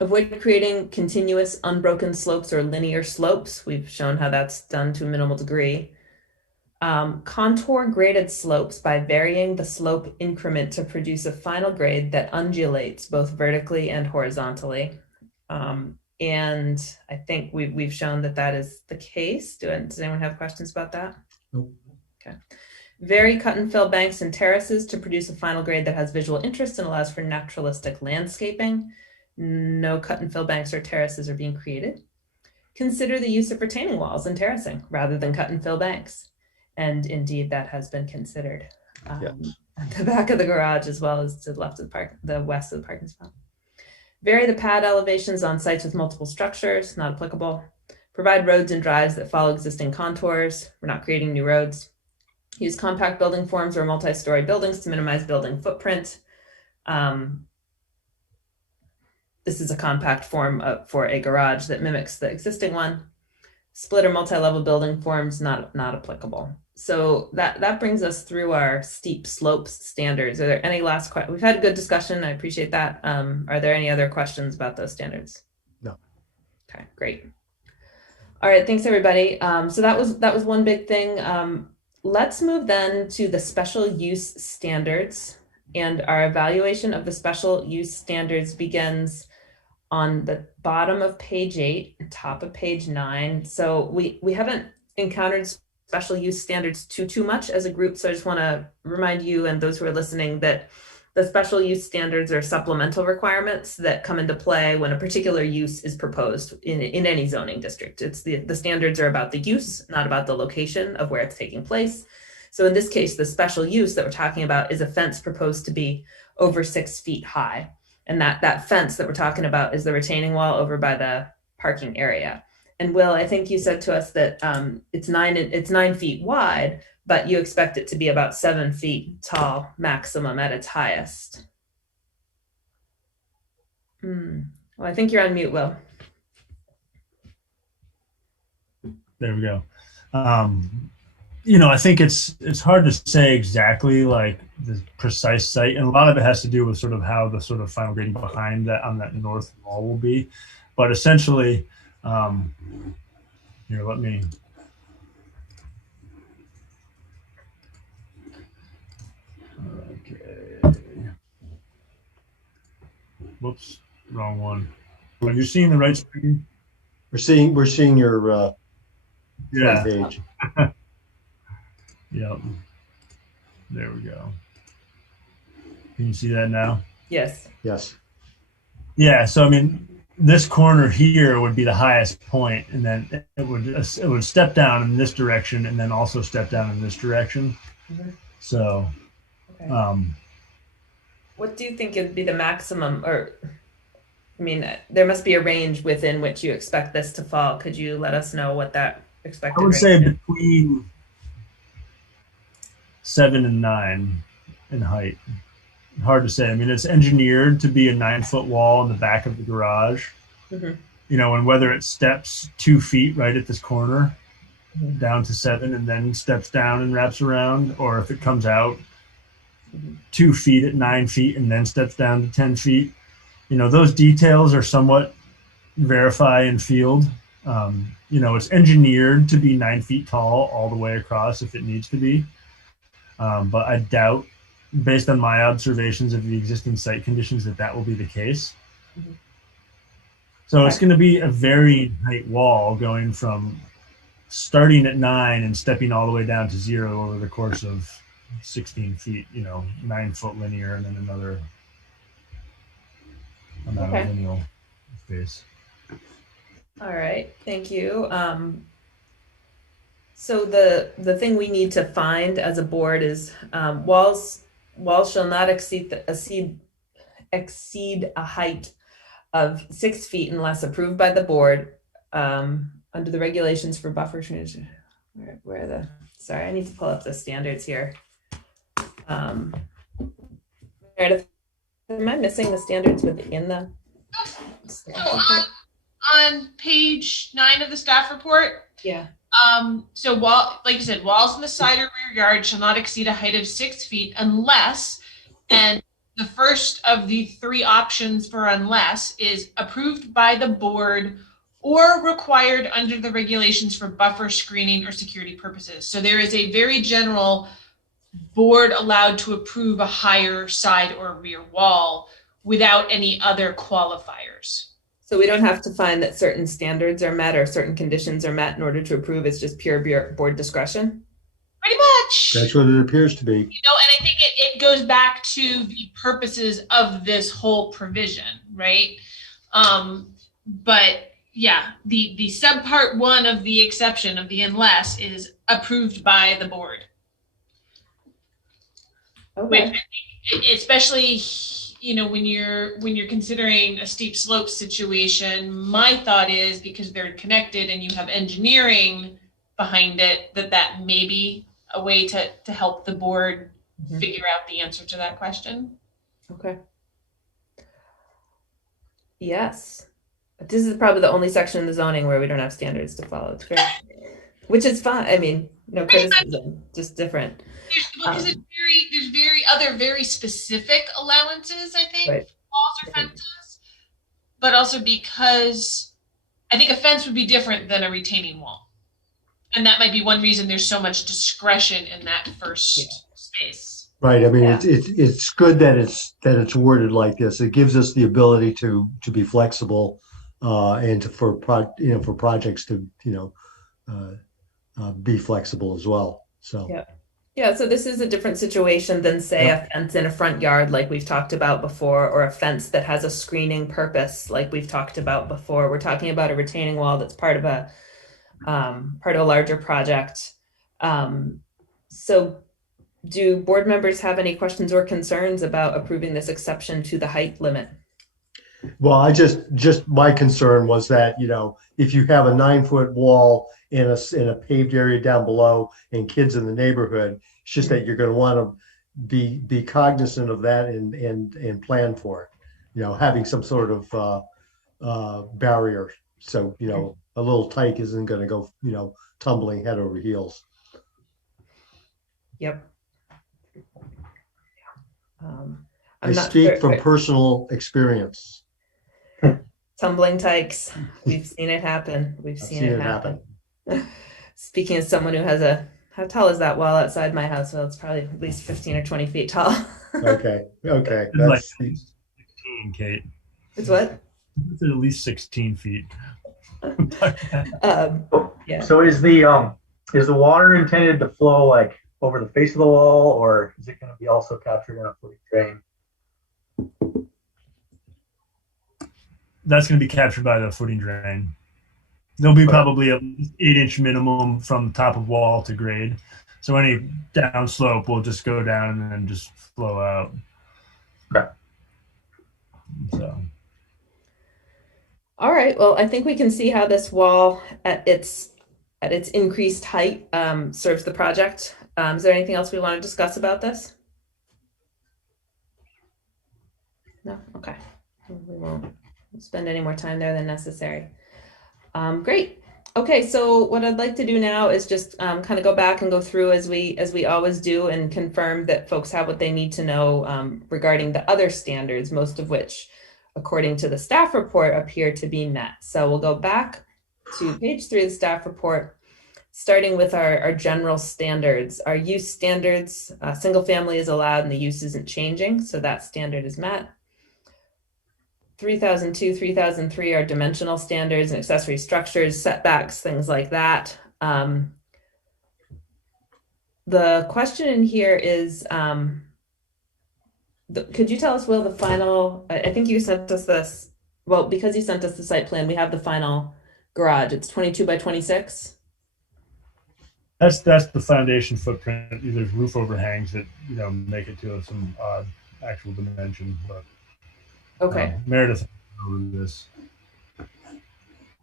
Avoid creating continuous unbroken slopes or linear slopes. We've shown how that's done to a minimal degree. Contour graded slopes by varying the slope increment to produce a final grade that undulates both vertically and horizontally. And I think we've shown that is the case. Does anyone have questions about that? Nope. Okay. Vary cut and fill banks and terraces to produce a final grade that has visual interest and allows for naturalistic landscaping. No cut and fill banks or terraces are being created. Consider the use of retaining walls and terracing rather than cut and fill banks. And indeed, that has been considered at the back of the garage, as well as to the left of the west of the parking spot. Vary the pad elevations on sites with multiple structures, not applicable. Provide roads and drives that follow existing contours. We're not creating new roads. Use compact building forms or multi-story buildings to minimize building footprint. This is a compact form for a garage that mimics the existing one. Split or multi-level building forms, not applicable. So that brings us through our steep slopes standards. Are there any last questions? We've had a good discussion. I appreciate that. Are there any other questions about those standards? No. Okay, great. All right, thanks everybody. So that was one big thing. Let's move then to the special use standards, and our evaluation of the special use standards begins on the bottom of page 8, top of page 9. So we haven't encountered special use standards too much as a group. So I just want to remind you and those who are listening that the special use standards are supplemental requirements that come into play when a particular use is proposed in any zoning district. It's the standards are about the use, not about the location of where it's taking place. So in this case, the special use that we're talking about is a fence proposed to be over 6 feet high. And that fence that we're talking about is the retaining wall over by the parking area. And Will, I think you said to us that it's 9 feet wide, but you expect it to be about 7 feet tall maximum at its highest. Well, I think you're on mute, Will. There we go. I think it's hard to say exactly like the precise site, and a lot of it has to do with sort of how the sort of final grading behind that on that north wall will be. But essentially, here, let me. Okay. Whoops, wrong one. Are you seeing the right screen? We're seeing your Yeah. page. Yep. There we go. Can you see that now? Yes. Yes. Yeah. So I mean, this corner here would be the highest point, and then it would step down in this direction, and then also step down in this direction. Mm-hmm. So, okay. What do you think would be the maximum, or I mean, there must be a range within which you expect this to fall. Could you let us know what that expected I would range say is? between 7 and 9 in height. Hard to say. I mean, it's engineered to be a 9-foot wall in the back of the garage. Mm-hmm. And whether it steps 2 feet right at this corner Mm-hmm. down to 7 and then steps down and wraps around, or if it comes out 2 feet at 9 feet and then steps down to 10 feet. Those details are somewhat verify in field. It's engineered to be 9 feet tall all the way across if it needs to be. But I doubt, based on my observations of the existing site conditions, that will be the case. Mm-hmm. So it's going to be a very height wall going from starting at 9 and stepping all the way down to 0 over the course of 16 feet, 9-foot linear, and then another amount of lineal space. All right, thank you. So the thing we need to find as a board is walls shall not exceed a height of 6 feet unless approved by the board under the regulations for buffer. Sorry, I need to pull up the standards here. Meredith, am I missing the standards within the? So on page 9 of the staff report. Yeah. So like you said, walls in the side or rear yard shall not exceed a height of 6 feet unless, and the first of the 3 options for unless is approved by the board or required under the regulations for buffer screening or security purposes. So there is a very general board allowed to approve a higher side or rear wall without any other qualifiers. So we don't have to find that certain standards are met or certain conditions are met in order to approve. It's just pure board discretion. Pretty much. That's what it appears to be. And I think it goes back to the purposes of this whole provision, right? But yeah, the subpart 1 of the exception of the unless is approved by the board. Okay. Which I think, especially when you're considering a steep slope situation, my thought is because they're connected and you have engineering behind it, that may be a way to help the board figure out the answer to that question. Okay. Yes. This is probably the only section in the zoning where we don't have standards to follow. It's great. Which is fine. I mean, no criticism, just different. Because there's very specific allowances, I think, right. walls or fences, but also because I think a fence would be different than a retaining wall. And that might be one reason there's so much discretion in that first space. Right. I mean, it's good that it's worded like this. It gives us the ability to be flexible and for projects to be flexible as well. So yeah. So this is a different situation than say a fence in a front yard, like we've talked about before, or a fence that has a screening purpose, like we've talked about before. We're talking about a retaining wall that's part of a larger project. So do board members have any questions or concerns about approving this exception to the height limit? Well, my concern was that, if you have a 9-foot wall in a paved area down below and kids in the neighborhood, it's just that you're going to want to be cognizant of that and plan for it. Having some sort of barrier. So, a little tyke isn't going to go, tumbling head over heels. Yep. I I'm not speak sure, from but personal experience. tumbling tykes, we've seen it happen. We've I've seen it happen. happen. Speaking as someone who has how tall is that wall outside my house? Well, it's probably at least 15 or 20 feet tall. Okay. It's like 16, Kate. It's what? It's at least 16 feet. Yeah. So is the water intended to flow like over the face of the wall, or is it going to be also captured in a footing drain? That's going to be captured by the footing drain. There'll be probably a 8-inch minimum from top of wall to grade. So any downslope will just go down and then just flow out. Okay. So. All right. Well, I think we can see how this wall at its increased height serves the project. Is there anything else we want to discuss about this? No? Okay. We won't spend any more time there than necessary. Great. Okay, so what I'd like to do now is just kind of go back and go through as we always do and confirm that folks have what they need to know regarding the other standards, most of which, according to the staff report, appear to be met. So we'll go back to page 3 of the staff report, starting with our general standards. Our use standards, single family is allowed and the use isn't changing, so that standard is met. 3002, 3003 are dimensional standards and accessory structures, setbacks, things like that. The question in here is, could you tell us, Will, the final, I think you sent us this, well, because you sent us the site plan, we have the final garage. It's 22 by 26. That's the foundation footprint. There's roof overhangs that, make it to some odd actual dimension, but okay. Meredith over this in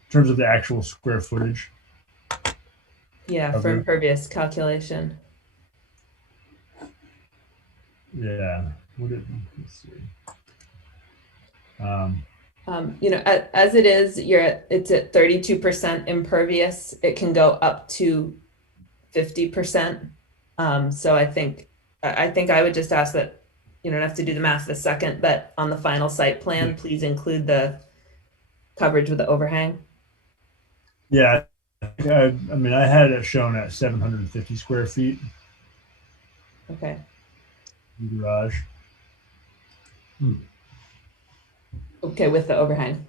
terms of the actual square footage. Yeah, for impervious calculation. Yeah. Let's see. As it is, it's at 32% impervious. It can go up to 50%. So I think I would just ask that you don't have to do the math this second, but on the final site plan, please include the coverage with the overhang. Yeah, I had it shown at 750 square feet. Okay. Garage. Okay, with the overhang.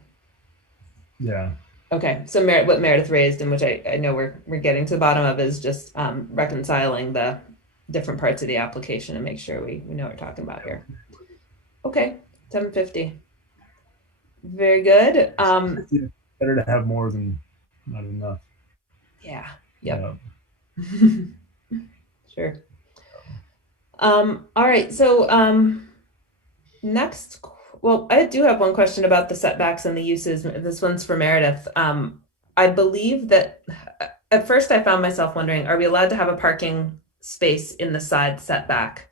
Yeah. Okay, so what Meredith raised, and which I know we're getting to the bottom of, is just reconciling the different parts of the application and make sure we know what we're talking about here. Okay, 750. Very good. Better to have more than not enough. Yeah. Yep. Sure. All right. So next, well, I do have one question about the setbacks and the uses. This one's for Meredith. I believe that at first I found myself wondering, are we allowed to have a parking space in the side setback?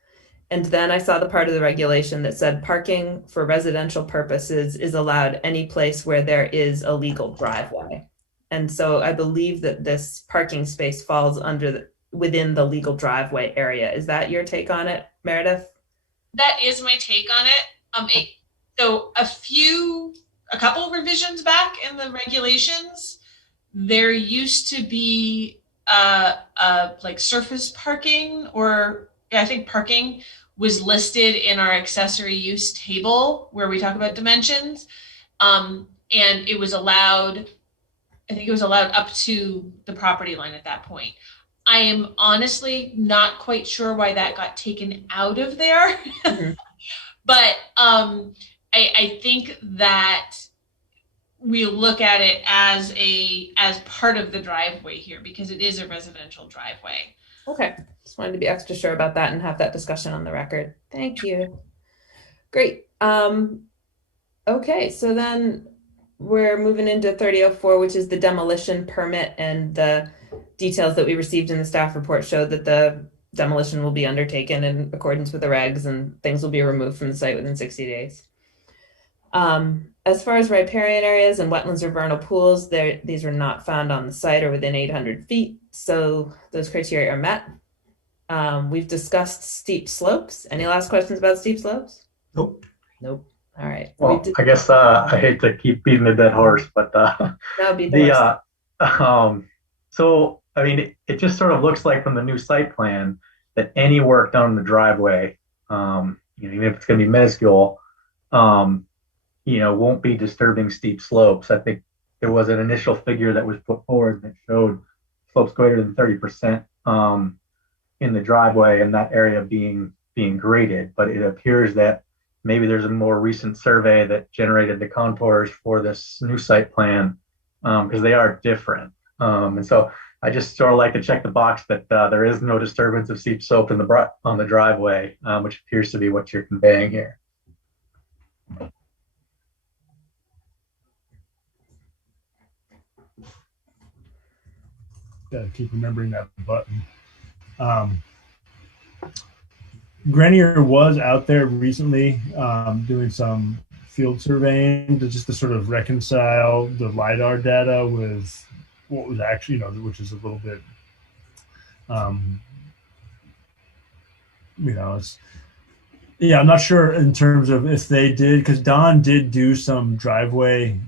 And then I saw the part of the regulation that said parking for residential purposes is allowed any place where there is a legal driveway. And so I believe that this parking space falls within the legal driveway area. Is that your take on it, Meredith? That is my take on it. So a couple of revisions back in the regulations, there used to be like surface parking, or I think parking was listed in our accessory use table where we talk about dimensions. And it was allowed, I think it was allowed up to the property line at that point. I am honestly not quite sure why that got taken out of there. Mm-hmm. But I think that we look at it as part of the driveway here because it is a residential driveway. Okay, just wanted to be extra sure about that and have that discussion on the record. Thank you. Great. Okay, so then we're moving into 3004, which is the demolition permit, and the details that we received in the staff report showed that the demolition will be undertaken in accordance with the regs and things will be removed from the site within 60 days. As far as riparian areas and wetlands or vernal pools, these are not found on the site or within 800 feet, so those criteria are met. We've discussed steep slopes. Any last questions about steep slopes? Nope. Nope. All right. Well, I guess I hate to keep beating the dead horse, but That'll be the the horse. so I mean, it just sort of looks like from the new site plan that any work done on the driveway, even if it's going to be minuscule, um, won't be disturbing steep slopes. I think there was an initial figure that was put forward that showed slopes greater than 30% in the driveway and that area being graded. But it appears that maybe there's a more recent survey that generated the contours for this new site plan because they are different. And so I just sort of like to check the box that there is no disturbance of steep slope on the driveway, which appears to be what you're conveying here. Gotta keep remembering that button. Grenier was out there recently doing some field surveying to sort of reconcile the LiDAR data with what was actually, which is a little bit, I'm not sure in terms of if they did, because Don did do some driveway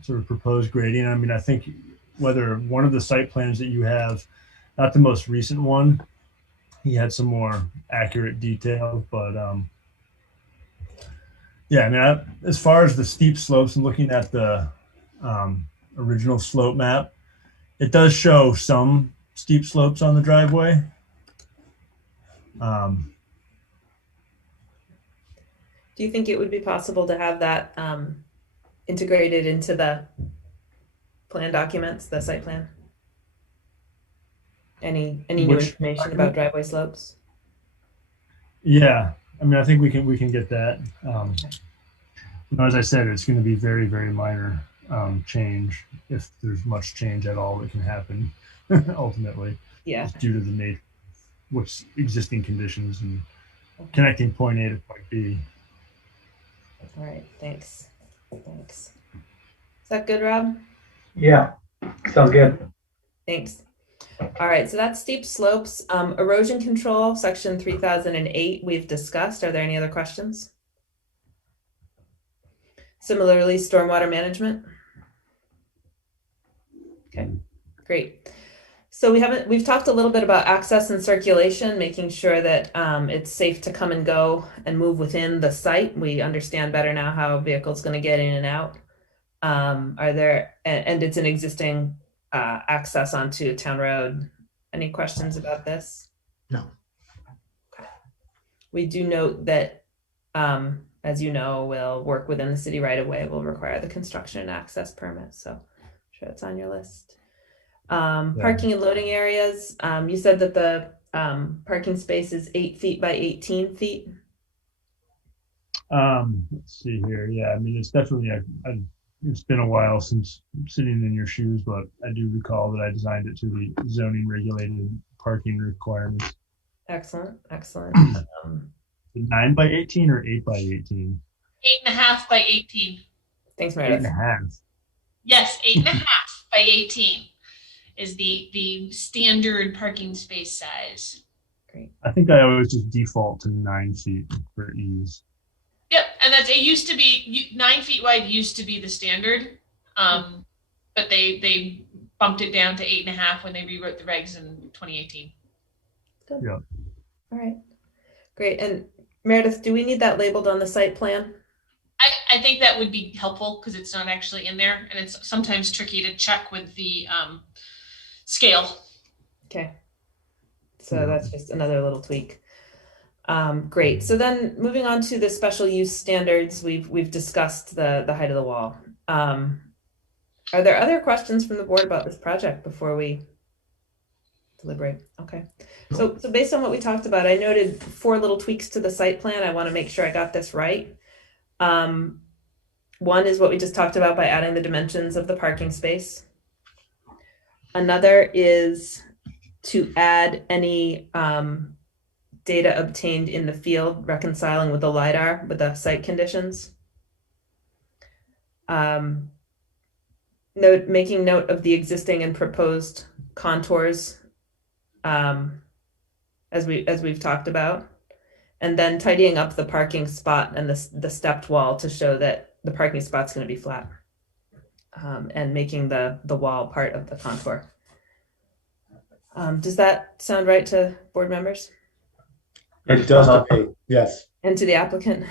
sort of proposed grading. I mean, I think whether one of the site plans that you have, not the most recent one, he had some more accurate detail, but yeah, I mean, as far as the steep slopes and looking at the original slope map, it does show some steep slopes on the driveway. Do you think it would be possible to have that integrated into the plan documents, the site plan? Any new information about driveway slopes? Yeah, I mean, I think we can get that. As I said, it's going to be very, very minor change, if there's much change at all that can happen ultimately. Yeah. Due to the nature of what's existing conditions and connecting point A to point B. All right, thanks. Is that good, Rob? Yeah, sounds good. Thanks. All right, so that's steep slopes. Erosion control, section 3008, we've discussed. Are there any other questions? Similarly, stormwater management. Okay, great. So we've talked a little bit about access and circulation, making sure that it's safe to come and go and move within the site. We understand better now how a vehicle's going to get in and out. And it's an existing access onto a town road. Any questions about this? No. Okay. We do note that, as you know, we'll work within the city right away. Will require the construction and access permit. So I'm sure it's on your list. Parking and loading areas. You said that the parking space is 8 feet by 18 feet. Let's see here. Yeah, I mean, it's definitely it's been a while since sitting in your shoes, but I do recall that I designed it to the zoning regulated parking requirements. Excellent. 9 by 18 or 8 by 18? 8.5 by 18. Thanks, Meredith. 8.5. Yes, 8.5 by 18 is the standard parking space size. Great. I think I always just default to 9 feet for ease. Yep, and it used to be 9 feet wide used to be the standard, but they bumped it down to 8.5 when they rewrote the regs in 2018. Good. Yeah. All right. Great. And Meredith, do we need that labeled on the site plan? I think that would be helpful because it's not actually in there, and it's sometimes tricky to check with the scale. Okay. So that's just another little tweak. Great. So then moving on to the special use standards, we've discussed the height of the wall. Are there other questions from the board about this project before we deliberate? Okay. So based on what we talked about, I noted 4 little tweaks to the site plan. I want to make sure I got this right. One is what we just talked about by adding the dimensions of the parking space. Another is to add any data obtained in the field, reconciling with the LiDAR with the site conditions. Making note of the existing and proposed contours, as we've talked about, and then tidying up the parking spot and the stepped wall to show that the parking spot's going to be flat, and making the wall part of the contour. Does that sound right to board members It does to me, yes. and to the applicant?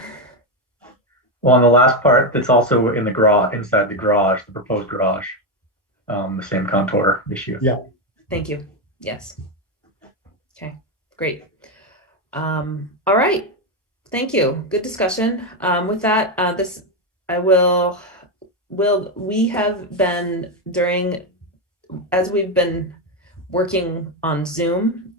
Well, on the last part, that's also in the garage, inside the garage, the proposed garage, the same contour issue. Yeah. Thank you. Yes. Okay, great. All right. Thank you. Good discussion. With that, we have been as we've been working on Zoom,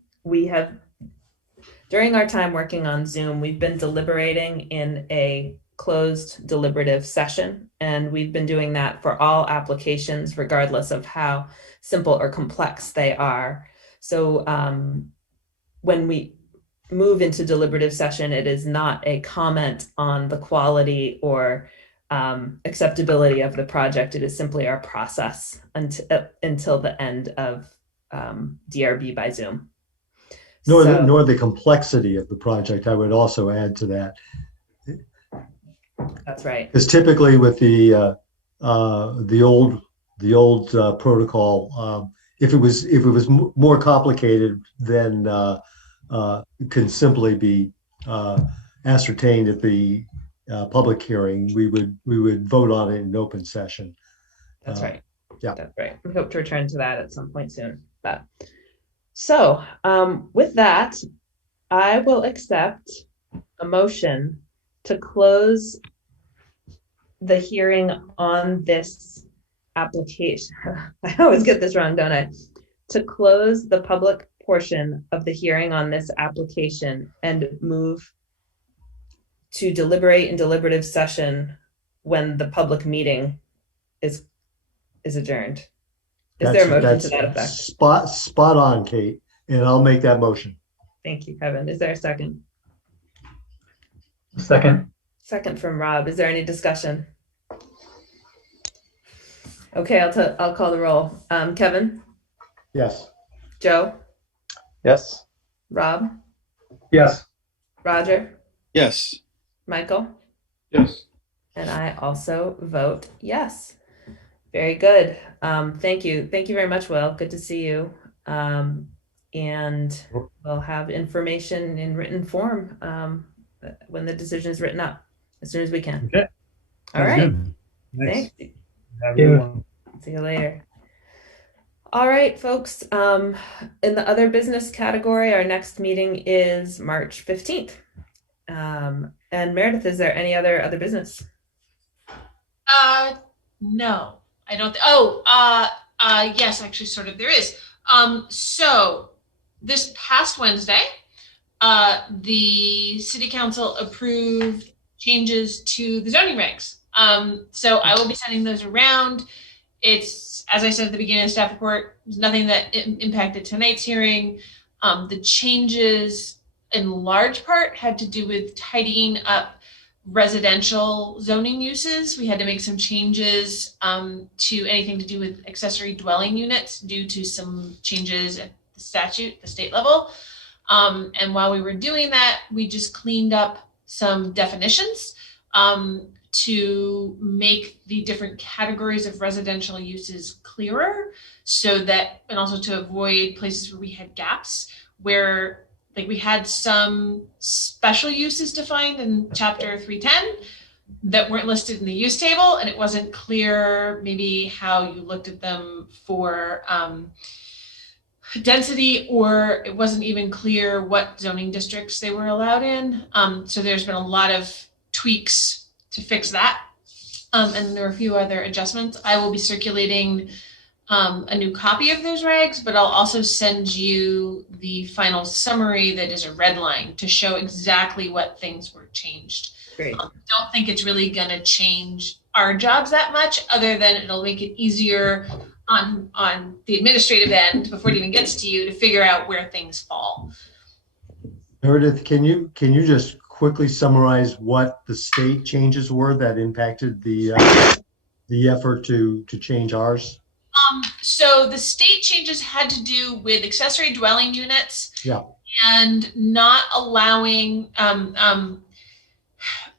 during our time working on Zoom, we've been deliberating in a closed deliberative session, and we've been doing that for all applications, regardless of how simple or complex they are. So when we move into deliberative session, it is not a comment on the quality or acceptability of the project. It is simply our process until the end of DRB by Zoom. Nor the complexity of the project, I would also add to that. That's right. Because typically with the old protocol, if it was more complicated, then can simply be ascertained at the public hearing. We would vote on it in open session. That's right. Yeah, that's right. We hope to return to that at some point soon. So with that, I will accept a motion to close the hearing on this application. I always get this wrong, don't I? To close the public portion of the hearing on this application and move to deliberate in deliberative session when the public meeting is adjourned. Is there a motion to that effect? Spot on, Kate, and I'll make that motion. Thank you, Kevin. Is there a second? Second. Second from Rob. Is there any discussion? Okay, I'll call the roll. Kevin? Yes. Joe? Yes. Rob? Yes. Roger? Yes. Michael? Yes. And I also vote yes. Very good. Thank you. Thank you very much, Will. Good to see you. And we'll have information in written form when the decision is written up as soon as we can. Okay. All right. Good. Thanks. Thanks. Have a good one. See you later. All right, folks. In the other business category, our next meeting is March 15th. And Meredith, is there any other business? No, I don't. Yes, actually, sort of. There is. So this past Wednesday, the city council approved changes to the zoning regs. So I will be sending those around. It's, as I said at the beginning of the staff report, there's nothing that impacted tonight's hearing. The changes in large part had to do with tidying up residential zoning uses. We had to make some changes to anything to do with accessory dwelling units due to some changes at the statute, the state level. And while we were doing that, we just cleaned up some definitions to make the different categories of residential uses clearer, so that, and also to avoid places where we had gaps where, like, we had some special uses defined in chapter 310 that weren't listed in the use table, and it wasn't clear maybe how you looked at them for density, or it wasn't even clear what zoning districts they were allowed in. So there's been a lot of tweaks to fix that. And there are a few other adjustments. I will be circulating a new copy of those regs, but I'll also send you the final summary that is a red line to show exactly what things were changed. Great. Don't think it's really going to change our jobs that much, other than it'll make it easier on the administrative end before it even gets to you to figure out where things fall. Meredith, can you just quickly summarize what the state changes were that impacted the effort to change ours? So the state changes had to do with accessory dwelling units. Yeah. And not allowing,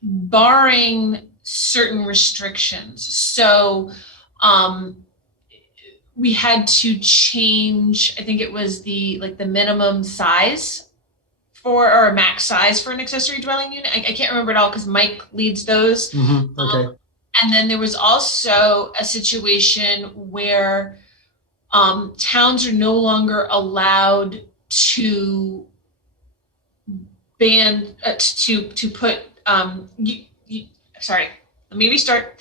barring certain restrictions. So we had to change, I think it was the minimum size or a max size for an accessory dwelling unit. I can't remember it all because Mike leads those. Mm-hmm. Okay. And then there was also a situation where towns are no longer allowed to ban to put sorry, let me restart.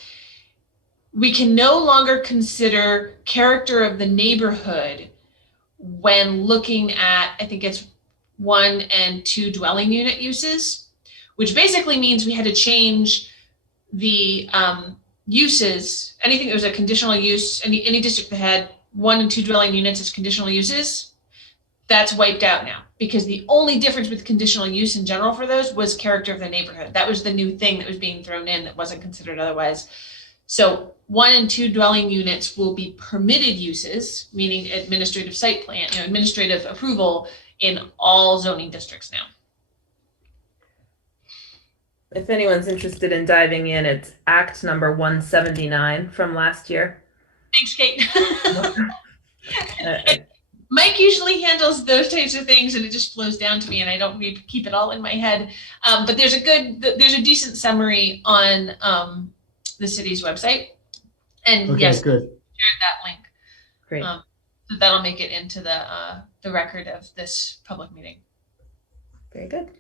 We can no longer consider character of the neighborhood when looking at, I think it's 1 and 2 dwelling unit uses, which basically means we had to change the uses. Anything that was a conditional use, any district that had 1 and 2 dwelling units as conditional uses, that's wiped out now, because the only difference with conditional use in general for those was character of the neighborhood. That was the new thing that was being thrown in that wasn't considered otherwise. So 1 and 2 dwelling units will be permitted uses, meaning administrative site plan, administrative approval in all zoning districts now. If anyone's interested in diving in, it's Act number 179 from last year. Thanks, Kate. Mike usually handles those types of things, and it just flows down to me, and I don't need to keep it all in my head. But there's a decent summary on the city's website, and Okay, yes, good. share that link. Great. So that'll make it into the record of this public meeting. Very good.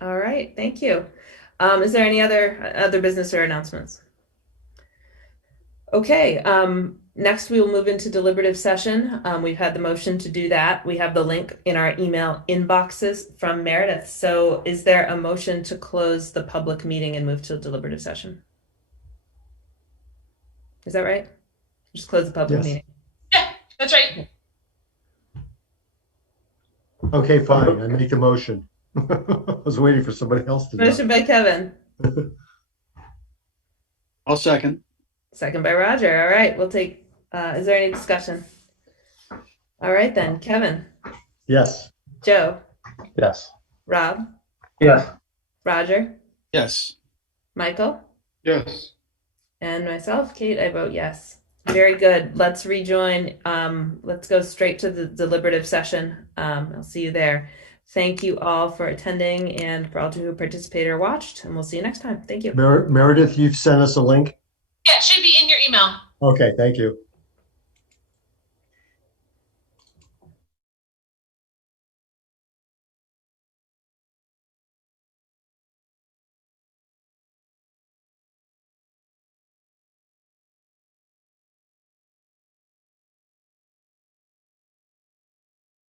All right, thank you. Is there any other business or announcements? Okay, next we will move into deliberative session. We've had the motion to do that. We have the link in our email inboxes from Meredith. So is there a motion to close the public meeting and move to a deliberative session? Is that right? Just close the public Yes. meeting. Yeah, that's right. Okay, fine. I make the motion. I was waiting for somebody else to do Motion by Kevin, I'll second. second by Roger. All right, we'll take, is there any discussion? All right then, Kevin, Yes. Joe, Yes. Rob, Yes. Roger, Yes. Michael, Yes. and myself, Kate, I vote yes. Very good. Let's rejoin. Let's go straight to the deliberative session. I'll see you there. Thank you all for attending and for all who participated or watched, and we'll see you next time. Thank you. Meredith, you've sent us a link? Yeah, it should be in your email. Okay, thank you.